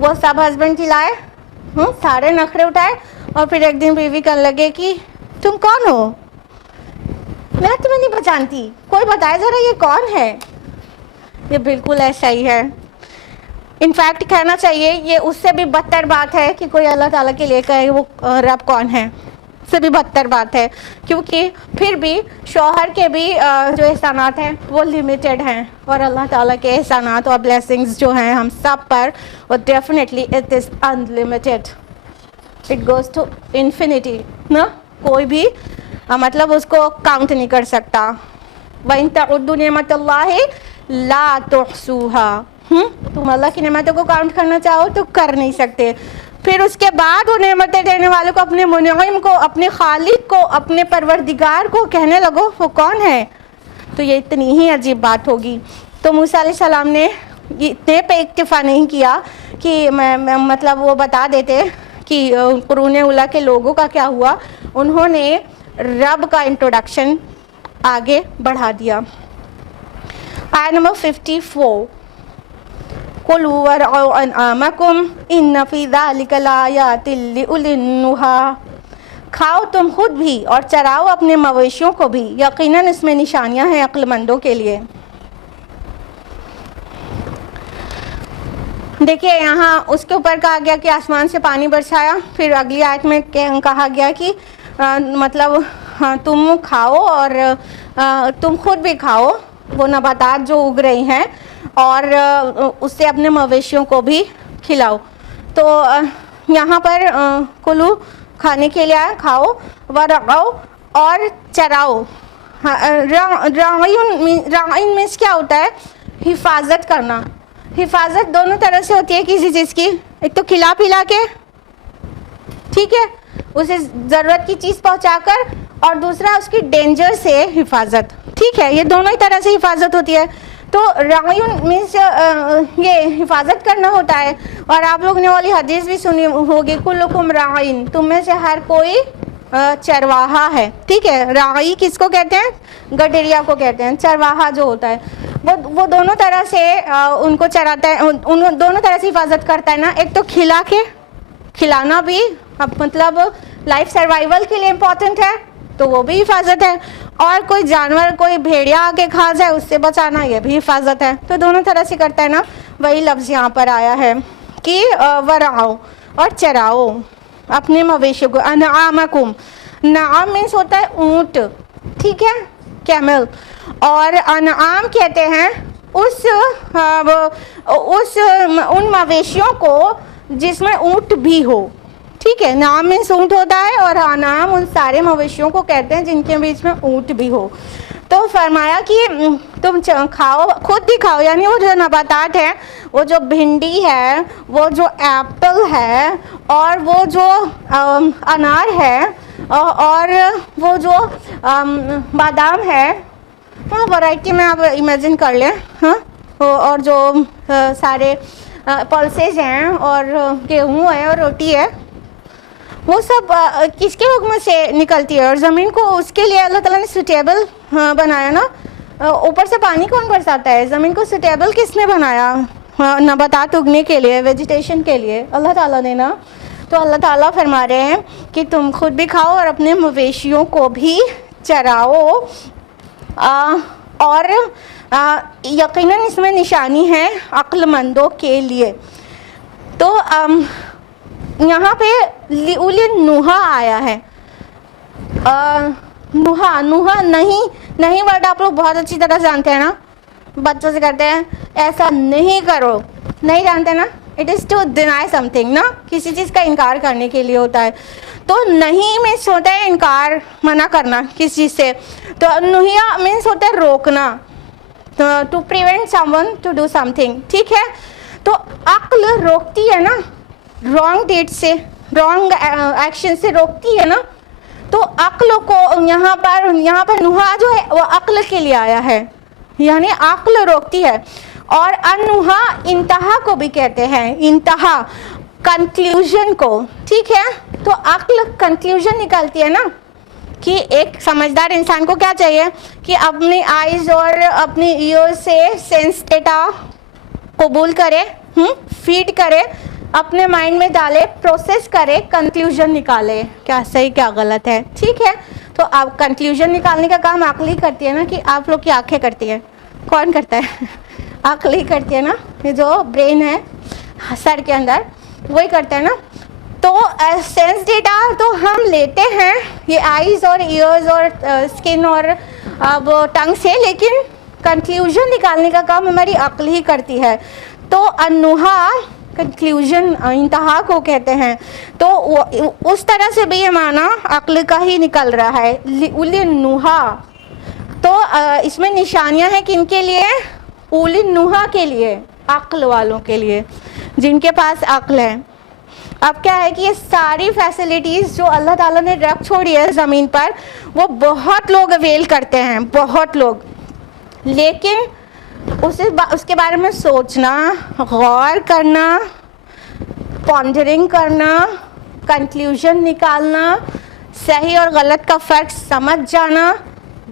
وہ سب ہسبینڈ کھلائے، سارے نخرے اٹھائے، اور پھر ایک دن بیوی کرنے لگے کہ تم کون ہو، میں تمہیں نہیں پہچانتی، کوئی بتائے ذرا یہ کون ہے. یہ بالکل ایسا ہی ہے. انفیکٹ کہنا چاہیے یہ اس سے بھی بدتر بات ہے کہ کوئی اللہ تعالیٰ کے لیے کہے وہ رب کون ہے، اس سے بھی بدتر بات ہے، کیونکہ پھر بھی شوہر کے بھی جو احسانات ہیں وہ لمیٹڈ ہیں، اور اللہ تعالیٰ کے احسانات اور بلیسنگز جو ہیں ہم سب پر، وہ definitely it is unlimited, it goes to infinity نا. کوئی بھی مطلب اس کو کاؤنٹ نہیں کر سکتا. وَإِن تَعُدُّوا نِعْمَتَ اللَّهِ لَا تُحْصُوهَا. تم اللہ کی نعمتوں کو کاؤنٹ کرنا چاہو تو کر نہیں سکتے. پھر اس کے بعد وہ نعمتیں دینے والوں کو، اپنے منعم کو، اپنے خالق کو، اپنے پروردگار کو کہنے لگو وہ کون ہے، تو یہ اتنی ہی عجیب بات ہوگی. تو موسیٰ علیہ السلام نے اتنے پہ اکتفا نہیں کیا کہ مطلب وہ بتا دیتے کہ قرون اولیٰ کے لوگوں کا کیا ہوا. انہوں نے رب کا انٹروڈکشن آگے بڑھا دیا. آیت نمبر 54. قُلُوا وَارْعَوْا أَنْعَامَكُمْ إِنَّ فِي ذَلِكَ لَآيَاتٍ لِأُولِي النُّهَىٰ. کھاؤ تم خود بھی اور چراؤ اپنے مویشیوں کو بھی، یقیناً اس میں نشانیاں ہیں عقل مندوں کے لیے. دیکھیے یہاں اس کے اوپر کہا گیا کہ آسمان سے پانی برسایا، پھر اگلی آیت میں کہا گیا کہ مطلب تم کھاؤ اور تم خود بھی کھاؤ وہ نباتات جو اگ رہی ہیں، اور اس سے اپنے مویشیوں کو بھی کھلاؤ. تو یہاں پر کلو کھانے کے لیے آیا، کھاؤ، ورعو اور چراؤ. راعین مینس کیا ہوتا ہے؟ حفاظت کرنا. حفاظت دونوں طرح سے ہوتی ہے کسی چیز کی، ایک تو کھلا پلا کے، ٹھیک ہے، اسے ضرورت کی چیز پہنچا کر، اور دوسرا اس کی ڈینجر سے حفاظت، ٹھیک ہے، یہ دونوں ہی طرح سے حفاظت ہوتی ہے. تو راعین مینس یہ حفاظت کرنا ہوتا ہے. اور آپ لوگ نے والی حدیث بھی سنی ہوگی، کلکم راعین، تم میں سے ہر کوئی چرواہا ہے، ٹھیک ہے. راعی کس کو کہتے ہیں؟ گڈریا کو کہتے ہیں. چرواہا جو ہوتا ہے وہ دونوں طرح سے ان کو چراتا ہے، ان دونوں طرح سے حفاظت کرتا ہے نا. ایک تو کھلا کے، کھلانا بھی مطلب لائف سروائیول کے لیے امپورٹنٹ ہے، تو وہ بھی حفاظت ہے. اور کوئی جانور، کوئی بھیڑیا آ کے کھا جائے اس سے بچانا، یہ بھی حفاظت ہے. تو دونوں طرح سے کرتا ہے نا. وہی لفظ یہاں پر آیا ہے کہ ورعو اور چراؤ اپنے مویشیوں کو. انعامکم، نعام مینس ہوتا ہے اونٹ، ٹھیک ہے، کیمل. اور انعام کہتے ہیں ان مویشیوں کو جس میں اونٹ بھی ہو، ٹھیک ہے. نعام مینس اونٹ ہوتا ہے، اور انعام ان سارے مویشیوں کو کہتے ہیں جن کے بیچ میں اونٹ بھی ہو. تو فرمایا کہ تم کھاؤ، خود بھی کھاؤ، یعنی وہ جو نباتات ہیں، وہ جو بھنڈی ہے، وہ جو ایپل ہے، اور وہ جو انار ہے، اور وہ جو بادام ہے، ہاں ورائٹی میں آپ امیجن کر لیں، ہاں، اور جو سارے پلسز ہیں، اور گیہوں ہے، اور روٹی ہے، وہ سب کس کے حکم سے نکلتی ہے؟ اور زمین کو اس کے لیے اللہ تعالیٰ نے سوٹیبل بنایا نا. اوپر سے پانی کون برساتا ہے؟ زمین کو سوٹیبل کس نے بنایا؟ نباتات اگنے کے لیے، ویجیٹیشن کے لیے اللہ تعالیٰ نے نا. تو اللہ تعالیٰ فرما رہے ہیں کہ تم خود بھی کھاؤ اور اپنے مویشیوں کو بھی چراؤ، اور یقیناً اس میں نشانی ہے عقل مندوں کے لیے. تو یہاں پہ لِأُولِي النُّہَىٰ آیا ہے. نوحہ نہیں ورڈ آپ لوگ بہت اچھی طرح جانتے ہیں نا، بچوں سے کرتے ہیں ایسا نہیں کرو، نہیں جانتے نا. It is to deny something نا، کسی چیز کا انکار کرنے کے لیے ہوتا ہے. تو نہیں مینس ہوتا ہے انکار، منع کرنا کسی چیز سے. تو نہیا مینس ہوتا ہے روکنا، to prevent someone to do something, ٹھیک ہے. تو عقل روکتی ہے نا رانگ ڈیٹ سے, رانگ ایکشن سے روکتی ہے نا. تو عقل کو یہاں پر نہا جو ہے وہ عقل کے لیے آیا ہے, یعنی عقل روکتی ہے. اور انہا انتہا کو بھی کہتے ہیں, انتہا کنکلیوژن کو, ٹھیک ہے. تو عقل کنکلیوژن نکالتی ہے نا کہ ایک سمجھدار انسان کو کیا چاہیے کہ اپنی آئیز اور اپنی ایئر سے سینس ڈیٹا قبول کرے, فیڈ کرے, اپنے مائنڈ میں ڈالے, پروسیس کرے, کنکلیوژن نکالے کیا صحیح کیا غلط ہے, ٹھیک ہے. تو اب کنکلیوژن نکالنے کا کام عقل ہی کرتی ہے نا, کہ آپ لوگ کی آنکھیں کرتی ہیں, کون کرتا ہے؟ عقل ہی کرتی ہے نا, یہ جو برین ہے سر کے اندر وہی کرتا ہے نا. تو سینس ڈیٹا تو ہم لیتے ہیں یہ آئیز اور ایئرز اور اسکن اور اب ٹنگ سے, لیکن کنکلیوژن نکالنے کا کام ہماری عقل ہی کرتی ہے. تو انہا کنکلیوژن انتہا کو کہتے ہیں. تو اس طرح سے بھی یہ معنی عقل کا ہی نکل رہا ہے, النہا. تو اس میں نشانیاں ہیں کن کے لیے؟ النہا کے لیے, عقل والوں کے لیے, جن کے پاس عقل ہے. اب کیا ہے کہ یہ ساری فیسلٹیز جو اللہ تعالیٰ نے رکھ چھوڑی ہے زمین پر, وہ بہت لوگ اویل کرتے ہیں, بہت لوگ. لیکن اس کے بارے میں سوچنا, غور کرنا, پونڈرنگ کرنا, کنکلیوژن نکالنا, صحیح اور غلط کا فرق سمجھ جانا,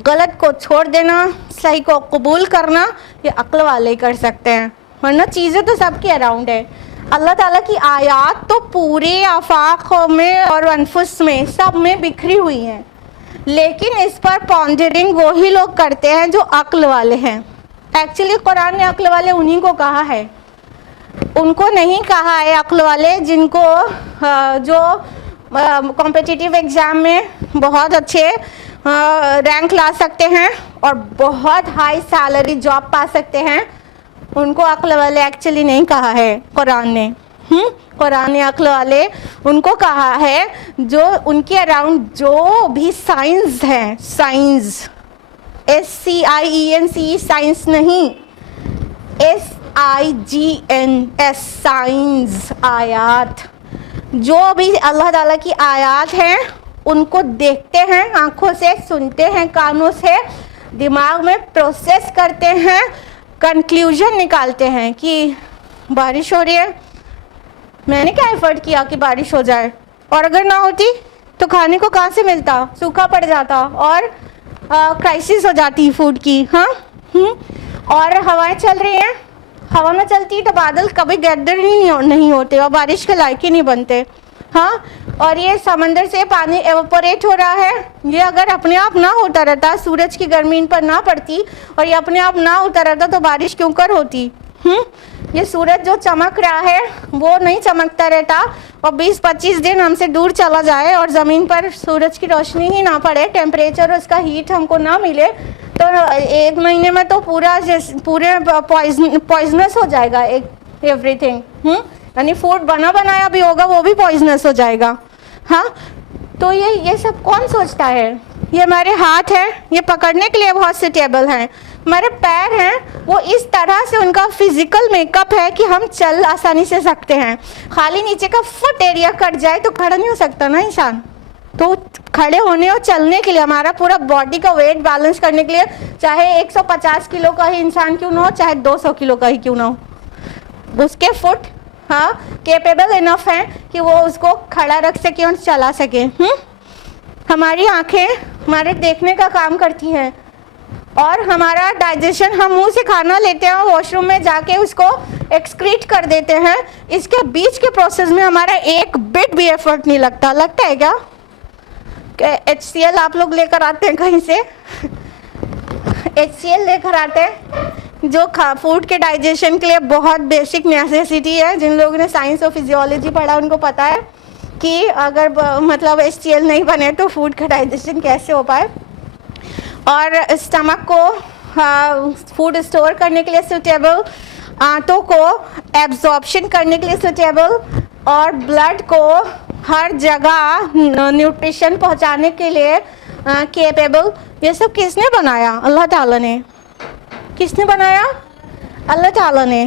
غلط کو چھوڑ دینا, صحیح کو قبول کرنا, یہ عقل والے ہی کر سکتے ہیں. ورنہ چیزیں تو سب کے اراؤنڈ ہے. اللہ تعالیٰ کی آیات تو پورے آفاق میں اور انفس میں سب میں بکھری ہوئی ہیں, لیکن اس پر پونڈرنگ وہی لوگ کرتے ہیں جو عقل والے ہیں. ایکچولی قرآن نے عقل والے انہی کو کہا ہے, ان کو نہیں کہا ہے عقل والے جن کو جو کمپٹیٹیو ایگزام میں بہت اچھے رینک لا سکتے ہیں اور بہت ہائی سیلری جاب پا سکتے ہیں. ان کو عقل والے ایکچولی نہیں کہا ہے قرآن نے. قرآن نے عقل والے ان کو کہا ہے جو ان کے اراؤنڈ جو بھی سائنس ہے, سائنس SCIENC, سائنس نہیں, SIGNS, سائنس, آیات. جو بھی اللہ تعالیٰ کی آیات ہیں ان کو دیکھتے ہیں آنکھوں سے, سنتے ہیں کانوں سے, دماغ میں پروسیس کرتے ہیں, کنکلیوژن نکالتے ہیں کہ بارش ہو رہی ہے, میں نے کیا ایفرٹ کیا کہ بارش ہو جائے, اور اگر نہ ہوتی تو کھانے کو کہاں سے ملتا, سوکھا پڑ جاتا اور کرائسس ہو جاتی فوڈ کی. اور ہوائیں چل رہی ہیں, ہوا میں چلتی تو بادل کبھی گیدر نہیں ہوتے اور بارش کے لائق ہی نہیں بنتے. اور یہ سمندر سے پانی ایوپوریٹ ہو رہا ہے, یہ اگر اپنے آپ نہ ہوتا رہتا, سورج کی گرمی ان پر نہ پڑتی اور یہ اپنے آپ نہ ہوتا رہتا تو بارش کیوں کر ہوتی. یہ سورج جو چمک رہا ہے وہ نہیں چمکتا رہتا, اور 20-25 دن ہم سے دور چلا جائے اور زمین پر سورج کی روشنی ہی نہ پڑے, ٹیمپریچر اس کا ہیٹ ہم کو نہ ملے, تو 1 مہینے میں تو پورے پوائزنس ہو جائے گا ایوری تھنگ. یعنی فوڈ بنایا بھی ہوگا وہ بھی پوائزنس ہو جائے گا. تو یہ سب کون سوچتا ہے؟ یہ ہمارے ہاتھ ہیں, یہ پکڑنے کے لیے بہت سیٹیبل ہیں. ہمارے پیر ہیں, وہ اس طرح سے ان کا فزیکل میک اپ ہے کہ ہم چل آسانی سے سکتے ہیں. خالی نیچے کا فٹ ایریا کٹ جائے تو کھڑا نہیں ہو سکتا نا انسان. تو کھڑے ہونے اور چلنے کے لیے ہمارا پورا باڈی کا ویٹ بیلنس کرنے کے لیے, چاہے 150 کلو کا ہی انسان کیوں نہ ہو, چاہے 200 کلو کا ہی کیوں نہ ہو, اس کے فٹ کیپیبل انف ہیں کہ وہ اس کو کھڑا رکھ سکے اور چلا سکے. ہماری آنکھیں ہمارے دیکھنے کا کام کرتی ہیں, اور ہمارا ڈائجیشن, ہم منہ سے کھانا لیتے ہیں اور واش روم میں جا کے اس کو ایکسکریٹ کر دیتے ہیں. اس کے بیچ کے پروسیس میں ہمارا ایک بٹ بھی ایفرٹ نہیں لگتا. لگتا ہے کیا کہ HCL آپ لوگ لے کر آتے ہیں کہیں سے, HCL لے کر آتے ہیں جو فوڈ کے ڈائجیشن کے لیے بہت بیسک نیسیسٹی ہے. جن لوگوں نے سائنس اور فزیولوجی پڑھا ان کو پتا ہے کہ اگر مطلب HCL نہیں بنے تو فوڈ کا ڈائجیشن کیسے ہو پائے. اور اسٹمک کو فوڈ اسٹور کرنے کے لیے سوٹیبل, آنتوں کو ایبزارپشن کرنے کے لیے سوٹیبل, اور بلڈ کو ہر جگہ نیوٹریشن پہنچانے کے لیے کیپیبل. یہ سب کس نے بنایا؟ اللہ تعالیٰ نے. کس نے بنایا؟ اللہ تعالیٰ نے.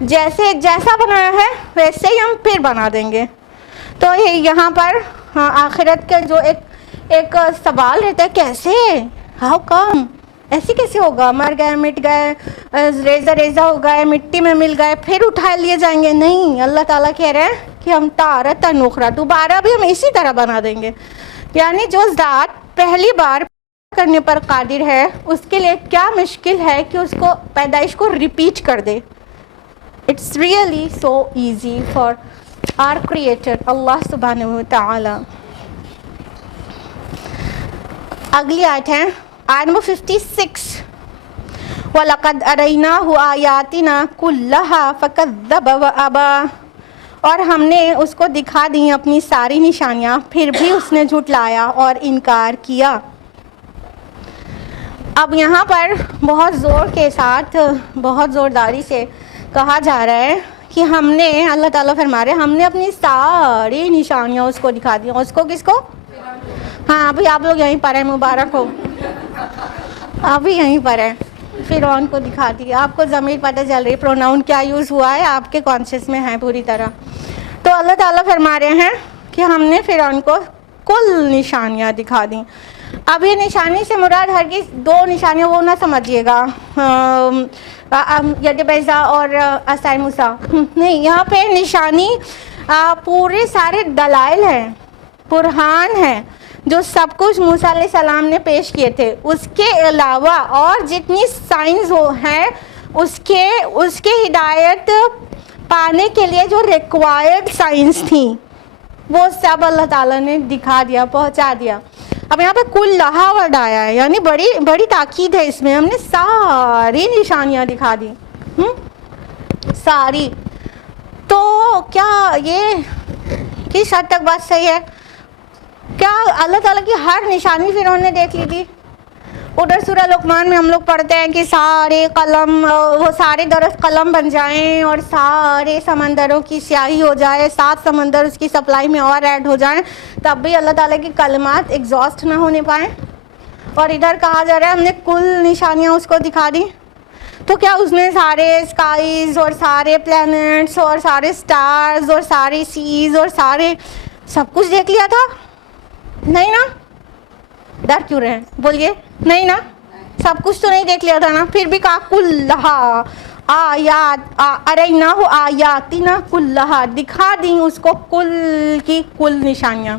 جیسا بنایا ہے ویسے ہی ہم پھر بنا دیں گے. تو یہاں پر آخرت کا جو ایک سوال رہتا ہے کیسے, ہاؤ کم, ایسے کیسے ہوگا, مر گئے مٹ گئے ریزہ ہو گئے مٹی میں مل گئے پھر اٹھا لیے جائیں گے. نہیں, اللہ تعالیٰ کہہ رہے ہیں کہ ہم تارتا نخرا, دوبارہ بھی ہم اسی طرح بنا دیں گے. یعنی جو ذات پہلی بار کرنے پر قادر ہے اس کے لیے کیا مشکل ہے کہ اس کو پیدائش کو ریپیٹ کر دے. It's really so easy for our creator اللہ سبحانہ و تعالی. اگلی آیت ہے آیت نمبر 56. وَلَقَدْ أَرَيْنَاهُ آيَاتِنَا كُلَّهَا فَكَذَّبَ وَأَبَى, اور ہم نے اس کو دکھا دی اپنی ساری نشانیاں پھر بھی اس نے جھٹلایا اور انکار کیا. اب یہاں پر بہت زور کے ساتھ بہت زورداری سے کہا جا رہا ہے کہ ہم نے, اللہ تعالیٰ فرما رہے ہیں, ہم نے اپنی ساری نشانیاں اس کو دکھا دی. اس کو کس کو؟ ہاں ابھی آپ لوگ یہیں پر ہیں, مبارک ہو, ابھی یہیں پر ہیں. فرعون کو دکھا دی. آپ کو ضمیر پتہ چل رہی ہے پروناؤن کیا یوز ہوا ہے, آپ کے کانشیس میں ہے پوری طرح. تو اللہ تعالیٰ فرما رہے ہیں کہ ہم نے فرعون کو کل نشانیاں دکھا دیں. اب یہ نشانی سے مراد ہرگز دو نشانیاں وہ نہ سمجھیے گا, ید بیضا اور عصای موسیٰ, نہیں, یہاں پہ نشانی پورے سارے دلائل ہیں, برہان ہیں جو سب کچھ موسیٰ علیہ السلام نے پیش کیے تھے. اس کے علاوہ اور جتنی سائنس ہیں اس کے ہدایت پانے کے لیے جو ریکوائرڈ سائنس تھیں وہ سب اللہ تعالیٰ نے دکھا دیا, پہنچا دیا. اب یہاں پہ کل لہا ورڈ آیا ہے, یعنی بڑی تاکید ہے اس میں, ہم نے ساری نشانیاں دکھا دی, ساری. تو کیا یہ کس حد تک بات صحیح ہے؟ کیا اللہ تعالیٰ کی ہر نشانی فرعون نے دیکھ لی تھی؟ ادھر سورہ لقمان میں ہم لوگ پڑھتے ہیں کہ سارے قلم, وہ سارے درخت قلم بن جائیں اور سارے سمندروں کی سیاہی ہو جائے, 7 سمندر اس کی سپلائی میں اور ایڈ ہو جائیں, تب بھی اللہ تعالیٰ کی کلمات ایگزاسٹ نہ ہونے پائیں. اور ادھر کہا جا رہا ہے ہم نے کل نشانیاں اس کو دکھا دی. تو کیا اس نے سارے اسکائیز اور سارے پلینٹس اور سارے اسٹارز اور سارے سیز اور سب کچھ دیکھ لیا تھا؟ نہیں نا. ڈر کیوں رہے ہیں, بولیے, نہیں نا, سب کچھ تو نہیں دیکھ لیا تھا نا. پھر بھی کہا کلھا آیات اریناہ آیاتنا کلھا, دکھا دیں اس کو کل کی کل نشانیاں.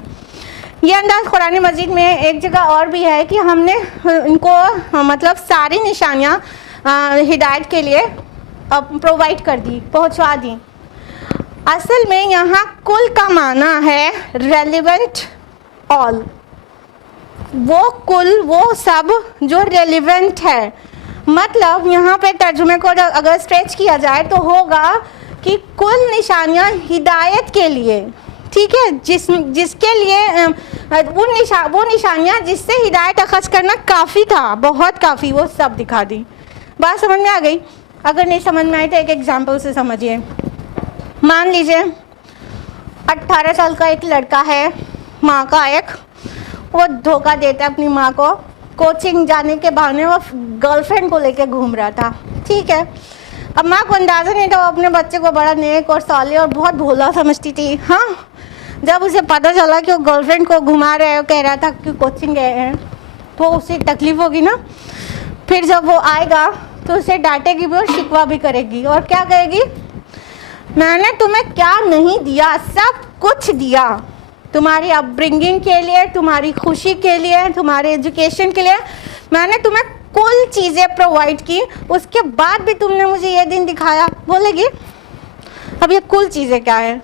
یہ انداز قرآن مجید میں ایک جگہ اور بھی ہے کہ ہم نے ان کو مطلب ساری نشانیاں ہدایت کے لیے پرووائڈ کر دی, پہنچوا دی. اصل میں یہاں کل کا معنی ہے ریلیونٹ آل, وہ کل, وہ سب جو ریلیونٹ ہے. مطلب یہاں پہ ترجمے کو اگر اسٹریچ کیا جائے تو ہوگا کہ کل نشانیاں ہدایت کے لیے, ٹھیک ہے, جس کے لیے وہ نشانیاں جس سے ہدایت اخذ کرنا کافی تھا, بہت کافی, وہ سب دکھا دی. بات سمجھ میں آ گئی؟ اگر نہیں سمجھ میں آئی تو ایک ایگزامپل سے سمجھیے. مان لیجیے 18 سال کا ایک لڑکا ہے, ماں کا وہ دھوکہ دیتا ہے اپنی ماں کو, کوچنگ جانے کے بہانے وہ گرل فرینڈ کو لے کے گھوم رہا تھا, ٹھیک ہے. اب ماں کو اندازہ نہیں تھا, وہ اپنے بچے کو بڑا نیک اور صالح اور بہت بھولا سمجھتی تھی. ہاں, جب اسے پتہ چلا کہ وہ گرل فرینڈ کو گھما رہے ہیں, کہہ رہا تھا کہ کوچنگ گئے ہیں, تو اسے تکلیف ہوگی نا. پھر جب وہ آئے گا تو اسے ڈانٹے گی بھی اور شکوہ بھی کرے گی, اور کیا کہے گی, میں نے تمہیں کیا نہیں دیا, سب کچھ دیا, تمہاری اپ برنگنگ کے لیے, تمہاری خوشی کے لیے, تمہارے ایجوکیشن کے لیے میں نے تمہیں کل چیزیں پرووائڈ کی, اس کے بعد بھی تم نے مجھے یہ دن دکھایا. بولے گی اب یہ کل چیزیں کیا ہیں؟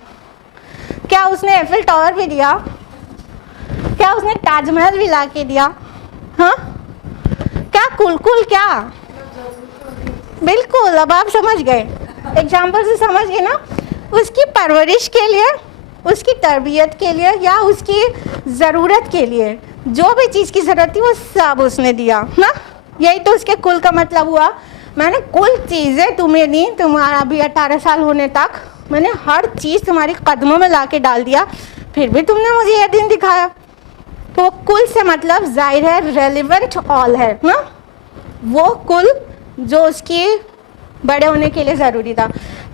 کیا اس نے ایفل ٹاور بھی دیا؟ کیا اس نے تاج محل بھی لا کے دیا؟ ہاں, کیا کل کیا؟ بالکل, اب آپ سمجھ گئے, ایگزامپل سے سمجھ گئے نا. اس کی پرورش کے لیے, اس کی تربیت کے لیے, یا اس کی ضرورت کے لیے جو بھی چیز کی ضرورت تھی وہ سب اس نے دیا نا. یہی تو اس کے کل کا مطلب ہوا. میں نے کل چیزیں تمہیں دی, تمہارا ابھی 18 سال ہونے تک میں نے ہر چیز تمہاری قدموں میں لا کے ڈال دیا, پھر بھی تم نے مجھے یہ دن دکھایا. تو کل سے مطلب ظاہر ہے ریلیونٹ آل ہے نا, وہ کل جو اس کی بڑے ہونے کے لیے ضروری تھا.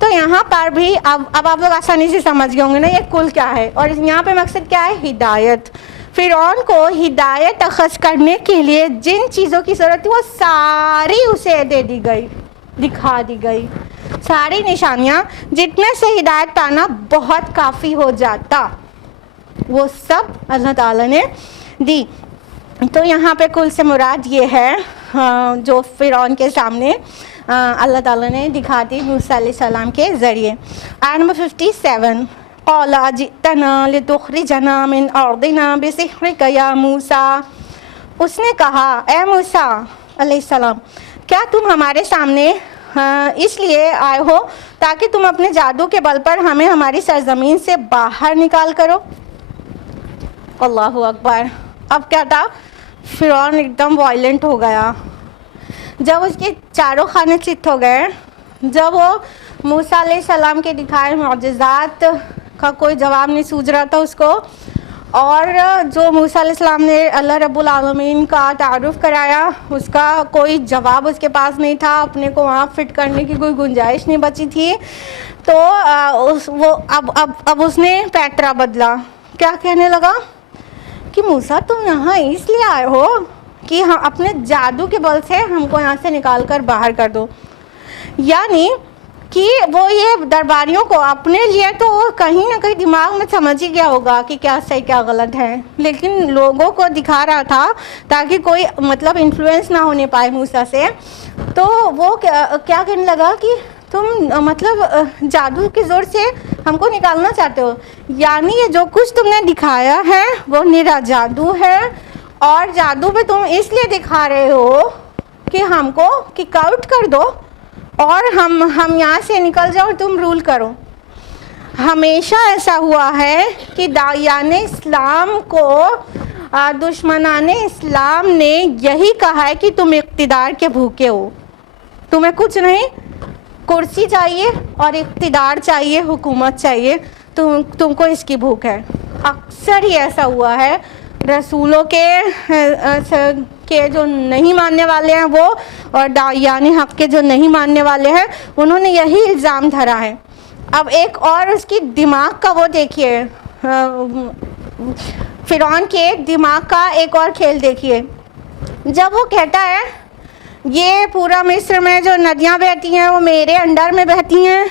تو یہاں پر بھی اب آپ لوگ آسانی سے سمجھ گئے ہوں گے نا یہ کل کیا ہے، اور یہاں پہ مقصد کیا ہے؟ ہدایت. فرعون کو ہدایت اخذ کرنے کے لیے جن چیزوں کی ضرورت تھی وہ ساری اسے دے دی گئی، دکھا دی گئی. ساری نشانیاں جتنے سے ہدایت پانا بہت کافی ہو جاتا وہ سب اللہ تعالیٰ نے دی. تو یہاں پہ کل سے مراد یہ ہے جو فرعون کے سامنے اللہ تعالیٰ نے دکھا دی موسیٰ علیہ السلام کے ذریعے. آیت نمبر 57 قَالَ أَجِئْتَنَا لِتُخْرِجَنَا مِنْ أَرْضِنَا بِسِحْرِكَ يَا موسیٰ. اس نے کہا اے موسیٰ علیہ السلام کیا تم ہمارے سامنے اس لیے آئے ہو تاکہ تم اپنے جادو کے بل پر ہمیں ہماری سرزمین سے باہر نکال کرو؟ اللہ اکبر. اب کیا تھا؟ فرعون ایک دم وائلنٹ ہو گیا. جب اس کے چاروں خانے چت ہو گئے، جب وہ موسیٰ علیہ السلام کے دکھائے معجزات کا کوئی جواب نہیں سوچ رہا تھا اس کو، اور جو موسیٰ علیہ السلام نے اللہ رب العالمین کا تعارف کرایا اس کا کوئی جواب اس کے پاس نہیں تھا، اپنے کو وہاں فٹ کرنے کی کوئی گنجائش نہیں بچی تھی، تو وہ اب اس نے پیٹرا بدلا. کیا کہنے لگا کہ موسیٰ تم یہاں اس لیے آئے ہو کہ ہم اپنے جادو کے بل سے ہم کو یہاں سے نکال کر باہر کر دو. یعنی کہ وہ یہ درباریوں کو اپنے لیے تو کہیں نہ کہیں دماغ میں سمجھ ہی گیا ہوگا کہ کیا صحیح کیا غلط ہے، لیکن لوگوں کو دکھا رہا تھا تاکہ کوئی مطلب انفلوئنس نہ ہونے پائے موسیٰ سے. تو وہ کیا کہنے لگا کہ تم مطلب جادو کے زور سے ہم کو نکالنا چاہتے ہو، یعنی یہ جو کچھ تم نے دکھایا ہے وہ نرا جادو ہے، اور جادو پہ تم اس لیے دکھا رہے ہو کہ ہم کو کک آؤٹ کر دو اور ہم یہاں سے نکل جاؤ اور تم رول کرو. ہمیشہ ایسا ہوا ہے کہ داعیان اسلام کو دشمنان اسلام نے یہی کہا ہے کہ تم اقتدار کے بھوکے ہو، تمہیں کچھ نہیں، کرسی چاہیے اور اقتدار چاہیے، حکومت چاہیے، تم کو اس کی بھوک ہے. اکثر ہی ایسا ہوا ہے. رسولوں کے جو نہیں ماننے والے ہیں وہ، اور داعیان حق کے جو نہیں ماننے والے ہیں انہوں نے یہی الزام دھرا ہے. اب ایک اور اس کی دماغ کا وہ دیکھیے، فرعون کے دماغ کا ایک اور کھیل دیکھیے. جب وہ کہتا ہے یہ پورا مصر میں جو ندیاں بہتی ہیں وہ میرے انڈر میں بہتی ہیں،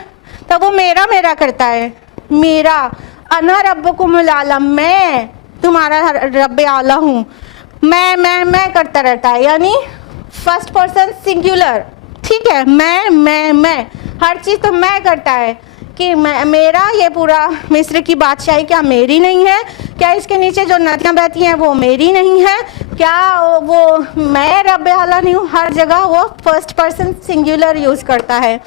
تب وہ میرا کرتا ہے. میرا انا ربکم الاعلی، میں تمہارا رب اعلیٰ ہوں، میں کرتا رہتا ہے، یعنی فرسٹ پرسن سنگولر. ٹھیک ہے، میں ہر چیز تو میں کرتا ہے کہ میرا یہ پورا مصر کی بادشاہی کیا میری نہیں ہے؟ کیا اس کے نیچے جو ندیاں بہتی ہیں وہ میری نہیں ہے؟ کیا وہ میں رب اعلیٰ نہیں ہوں؟ ہر جگہ وہ فرسٹ پرسن سنگولر یوز کرتا ہے.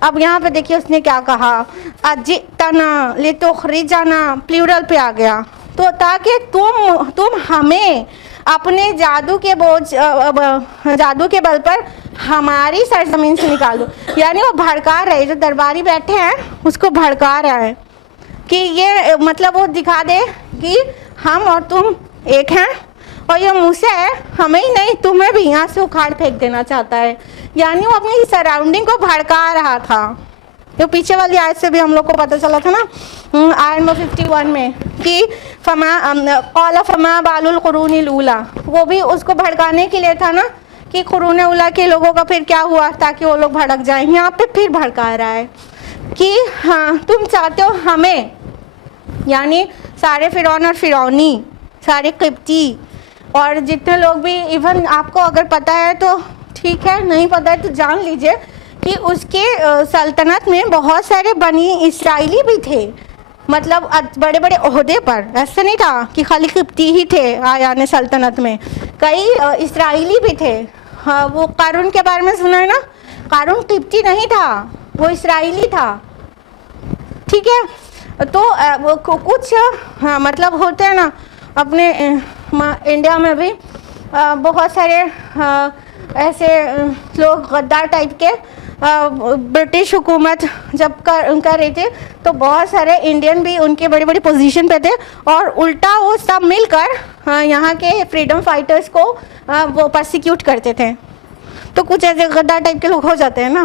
اب یہاں پہ دیکھیے اس نے کیا کہا، اجئتنا لتخرجنا، پلیورل پہ آ گیا، تو تاکہ تم ہمیں اپنے جادو کے بل پر ہماری سرزمین سے نکال دو. یعنی وہ بھڑکا رہے، جو درباری بیٹھے ہیں اس کو بھڑکا رہا ہے کہ یہ مطلب وہ دکھا دے کہ ہم اور تم ایک ہیں، اور یہ موسیٰ ہے ہمیں ہی نہیں تمہیں بھی یہاں سے اکھاڑ پھینک دینا چاہتا ہے. یعنی وہ اپنی سراؤنڈنگ کو بھڑکا رہا تھا. جو پیچھے والی آیت سے بھی ہم لوگ کو پتہ چلا تھا نا، آیت نمبر 51 میں کہ قال فما بال القرون الاولیٰ، وہ بھی اس کو بھڑکانے کے لیے تھا نا کہ قرون اولیٰ کے لوگوں کا پھر کیا ہوا تاکہ وہ لوگ بھڑک جائیں. یہاں پہ پھر بھڑکا رہا ہے کہ ہاں تم چاہتے ہو ہمیں، یعنی سارے فرعون اور فرعونی، سارے قبطی اور جتنے لوگ بھی، ایون آپ کو اگر پتہ ہے تو ٹھیک ہے، نہیں پتہ ہے تو جان لیجئے کہ اس کے سلطنت میں بہت سارے بنی اسرائیلی بھی تھے، مطلب بڑے بڑے عہدے پر. ایسا نہیں تھا کہ خالی قبطی ہی تھے آیان سلطنت میں، کئی اسرائیلی بھی تھے. وہ قارون کے بارے میں سنا ہے نا، قارون قبطی نہیں تھا، وہ اسرائیلی تھا. ٹھیک ہے، تو کچھ مطلب ہوتے ہیں نا اپنے انڈیا میں بھی بہت سارے ایسے لوگ غدار ٹائپ کے. برٹش حکومت جب کر رہی تھی تو بہت سارے انڈین بھی ان کے بڑی بڑی پوزیشن پہ تھے، اور الٹا وہ سب مل کر یہاں کے فریڈم فائٹرز کو وہ پرسیکیوٹ کرتے تھے. تو کچھ ایسے غدار ٹائپ کے لوگ ہو جاتے ہیں نا.